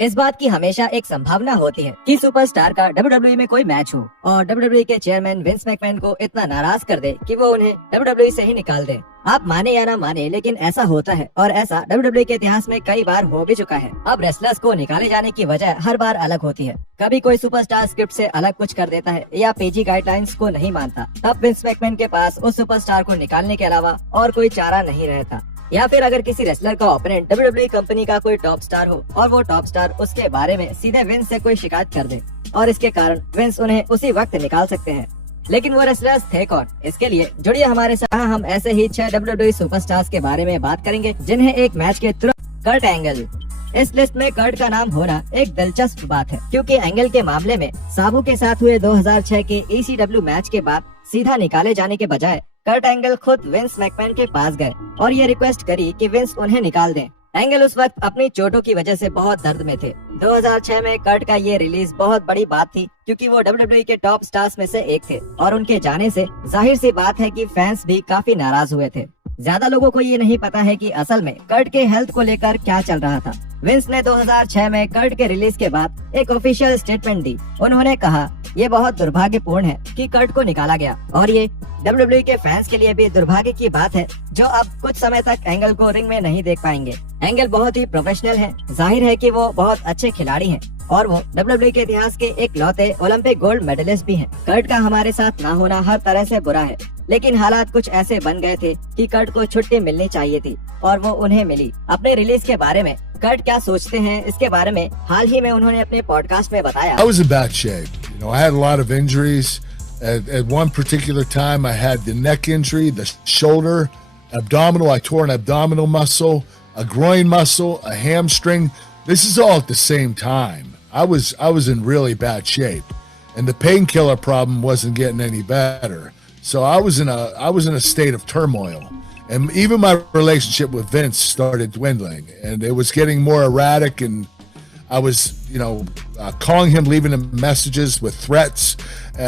इस बात की हमेशा एक संभावना होती है कि सुपरस्टार का डब्ल्यूडब्ल्यूई में कोई मैच हो और डब्ल्यूडब्ल्यूई के चेयरमैन विंस मैकमैन को इतना नाराज कर दे कि वो उन्हें डब्ल्यूडब्ल्यूई से ही निकाल दे। आप माने या ना माने, लेकिन ऐसा होता है और ऐसा डब्ल्यूडब्ल्यूई के इतिहास में कई बार हो भी चुका है। अब रेसलर्स को निकाले जाने की वजह हर बार अलग होती है। कभी कोई सुपरस्टार स्क्रिप्ट से अलग कुछ कर देता है या पीजी गाइडलाइंस को नहीं मानता, तब विंस मैकमैन के पास उस सुपरस्टार को निकालने के अलावा और कोई चारा नहीं रहता। या फिर अगर किसी रेसलर का ओपोनेंट डब्ल्यूडब्ल्यूई कंपनी का कोई टॉप स्टार हो और वो टॉप स्टार उसके बारे में सीधे विंस से कोई शिकायत कर दे और इसके कारण विंस उन्हें उसी वक्त निकाल सकते हैं। लेकिन वो रेसलर्स थे कौन? इसके लिए जुड़िए हमारे साथ। हम ऐसे ही 6 डब्ल्यूडब्ल्यूई सुपरस्टार्स के बारे में बात करेंगे जिन्हें एक मैच के तुरंत कर्ट एंगल। इस लिस्ट में कर्ट का नाम होना एक दिलचस्प बात है, क्योंकि एंगल के मामले में साबू के साथ हुए 2006 के ECW मैच के बाद सीधा निकाले जाने के बजाय कर्ट एंगल खुद विंस मैकमैन के पास गए और ये रिक्वेस्ट करी कि विंस उन्हें निकाल दें। एंगल उस वक्त अपनी चोटों की वजह से बहुत दर्द में थे। 2006 में कर्ट का ये रिलीज बहुत बड़ी बात थी, क्योंकि वो डब्ल्यूडब्ल्यूई के टॉप स्टार्स में से एक थे और उनके जाने से जाहिर सी बात है कि फैंस भी काफी नाराज हुए थे। ज्यादा लोगों को ये नहीं पता है कि असल में कर्ट के हेल्थ को लेकर क्या चल रहा था। विंस ने 2006 में कर्ट के रिलीज के बाद एक ऑफिशियल स्टेटमेंट दी। उन्होंने कहा, ये बहुत दुर्भाग्यपूर्ण है कि कर्ट को निकाला गया और ये डब्ल्यूडब्ल्यूई के फैंस के लिए भी दुर्भाग्य की बात है, जो अब कुछ समय तक एंगल को रिंग में नहीं देख पाएंगे। एंगल बहुत ही प्रोफेशनल है, जाहिर है कि वो बहुत अच्छे खिलाड़ी हैं और वो डब्ल्यूडब्ल्यूई के इतिहास के एक लौते ओलंपिक गोल्ड मेडलिस्ट भी हैं। कर्ट का हमारे साथ ना होना हर तरह से बुरा है, लेकिन हालात कुछ ऐसे बन गए थे कि कर्ट को छुट्टी मिलनी चाहिए थी और वो उन्हें मिली। अपने रिलीज के बारे में कर्ट क्या सोचते हैं, इसके बारे में हाल ही में उन्होंने अपने पॉडकास्ट में बताया। I was in bad shape. I had a lot of injuries. At one particular time, I had the neck injury, the shoulder, abdominal. I tore an abdominal muscle, a groin muscle, a hamstring. This is all at the same time. I was in really bad shape, and the painkiller problem wasn't getting any better. So I was in a state of turmoil, and even my relationship with Vince started dwindling, and it was getting more erratic. And I was, calling him, leaving him messages with threats,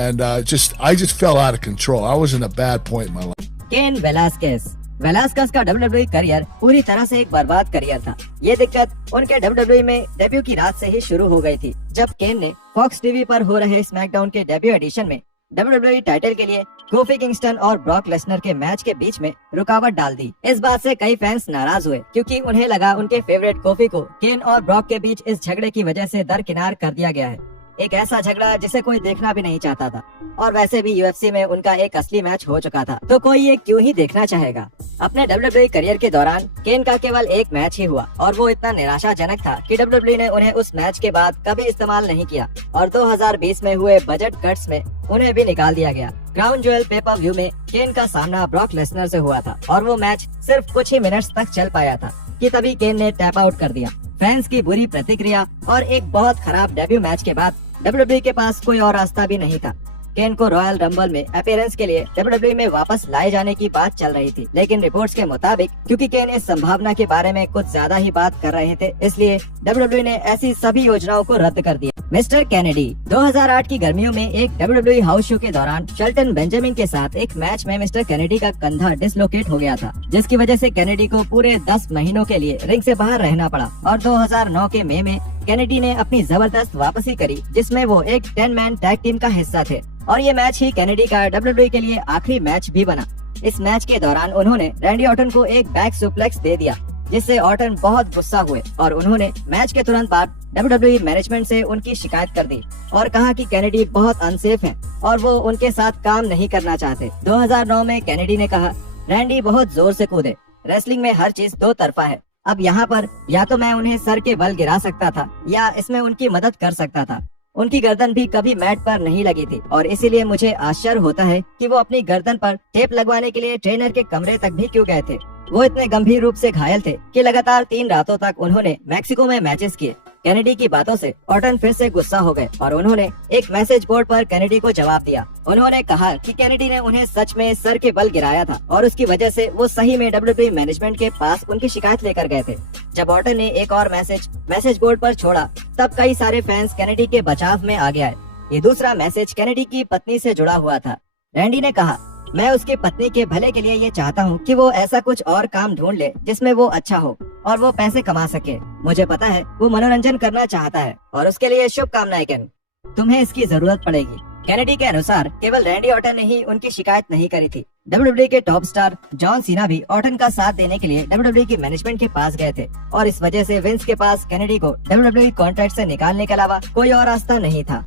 and I just fell out of control. I was in a bad point in my life. केन वेलास्केस का WWE career पूरी तरह से एक बर्बाद career था। ये दिक्कत उनके डब्ल्यूडब्ल्यूई में डेब्यू की रात से ही शुरू हो गई थी, जब केन ने फॉक्स टीवी पर हो रहे स्मैकडाउन के डेब्यू एडिशन में डब्ल्यूडब्ल्यूई टाइटल के लिए कोफी किंगस्टन और ब्रॉक लेसनर के मैच के बीच में रुकावट डाल दी। इस बात से कई फैंस नाराज हुए, क्योंकि उन्हें लगा उनके फेवरेट कोफी को केन और ब्रॉक के बीच इस झगड़े की वजह से दरकिनार कर दिया गया है। एक ऐसा झगड़ा जिसे कोई देखना भी नहीं चाहता था, और वैसे भी यूएफसी में उनका एक असली मैच हो चुका था, तो कोई ये क्यों ही देखना चाहेगा। अपने डब्ल्यूडब्ल्यूई करियर के दौरान केन का केवल एक मैच ही हुआ और वो इतना निराशाजनक था कि डब्ल्यूडब्ल्यूई ने उन्हें उस मैच के बाद कभी इस्तेमाल नहीं किया और 2020 में हुए बजट कट्स में उन्हें भी निकाल दिया गया। क्राउन ज्वेल पेपर व्यू में केन का सामना ब्रॉक लेसनर से हुआ था और वो मैच सिर्फ कुछ ही मिनट्स तक चल पाया था कि तभी केन ने टैप आउट कर दिया। फैंस की बुरी प्रतिक्रिया और एक बहुत खराब डेब्यू मैच के बाद डब्ल्यूडब्ल्यूई के पास कोई और रास्ता भी नहीं था। केन को रॉयल रंबल में अपीयरेंस के लिए डब्ल्यूडब्ल्यूई में वापस लाए जाने की बात चल रही थी, लेकिन रिपोर्ट्स के मुताबिक क्योंकि केन इस संभावना के बारे में कुछ ज्यादा ही बात कर रहे थे, इसलिए डब्ल्यूडब्ल्यूई ने ऐसी सभी योजनाओं को रद्द कर दिया। मिस्टर कैनेडी 2008 की गर्मियों में एक डब्ल्यूडब्ल्यूई हाउस शो के दौरान शेल्टन बेंजामिन के साथ एक मैच में मिस्टर कैनेडी का कंधा डिसलोकेट हो गया था, जिसकी वजह से कैनेडी को पूरे 10 महीनों के लिए रिंग से बाहर रहना पड़ा और 2009 के मई में कैनेडी ने अपनी जबरदस्त वापसी करी, जिसमें वो एक 10 मैन टैग टीम का हिस्सा थे और ये मैच ही कैनेडी का डब्ल्यूडब्ल्यूई के लिए आखिरी मैच भी बना। इस मैच के दौरान उन्होंने रैंडी ऑर्टन को एक बैक सुप्लेक्स दे दिया, जिससे ऑर्टन बहुत गुस्सा हुए और उन्होंने मैच के तुरंत बाद डब्ल्यूडब्ल्यूई मैनेजमेंट से उनकी शिकायत कर दी और कहा कि कैनेडी बहुत अनसेफ हैं और वो उनके साथ काम नहीं करना चाहते। 2009 में कैनेडी ने कहा, रैंडी बहुत जोर से कूदे, रेसलिंग में हर चीज दो तरफा है। अब यहाँ पर या तो मैं उन्हें सर के बल गिरा सकता था या इसमें उनकी मदद कर सकता था। उनकी गर्दन भी कभी मैट पर नहीं लगी थी और इसीलिए मुझे आश्चर्य होता है कि वो अपनी गर्दन पर टेप लगवाने के लिए ट्रेनर के कमरे तक भी क्यों गए थे। वो इतने गंभीर रूप से घायल थे कि लगातार 3 रातों तक उन्होंने मैक्सिको में मैचेस किए। कैनेडी की बातों से ऑर्टन फिर से गुस्सा हो गए और उन्होंने एक मैसेज बोर्ड पर कैनेडी को जवाब दिया। उन्होंने कहा कि कैनेडी ने उन्हें सच में सर के बल गिराया था और उसकी वजह से वो सही में डब्ल्यूडब्ल्यूई मैनेजमेंट के पास उनकी शिकायत लेकर गए थे। जब ऑर्टन ने एक और मैसेज बोर्ड पर छोड़ा, तब कई सारे फैंस कैनेडी के बचाव में आगे आए। ये दूसरा मैसेज कैनेडी की पत्नी से जुड़ा हुआ था। रैंडी ने कहा मैं उसकी पत्नी के भले के लिए ये चाहता हूँ कि वो ऐसा कुछ और काम ढूंढ ले जिसमें वो अच्छा हो और वो पैसे कमा सके। मुझे पता है वो मनोरंजन करना चाहता है और उसके लिए शुभकामनाएं केन। तुम्हें इसकी जरूरत पड़ेगी। कैनेडी के अनुसार केवल रैंडी ऑर्टन ने ही उनकी शिकायत नहीं करी थी। WWE के टॉप स्टार जॉन सीना भी ऑर्टन का साथ देने के लिए WWE की मैनेजमेंट के पास गए थे और इस वजह से विंस के पास कैनेडी को WWE कॉन्ट्रैक्ट से निकालने के अलावा कोई और रास्ता नहीं था।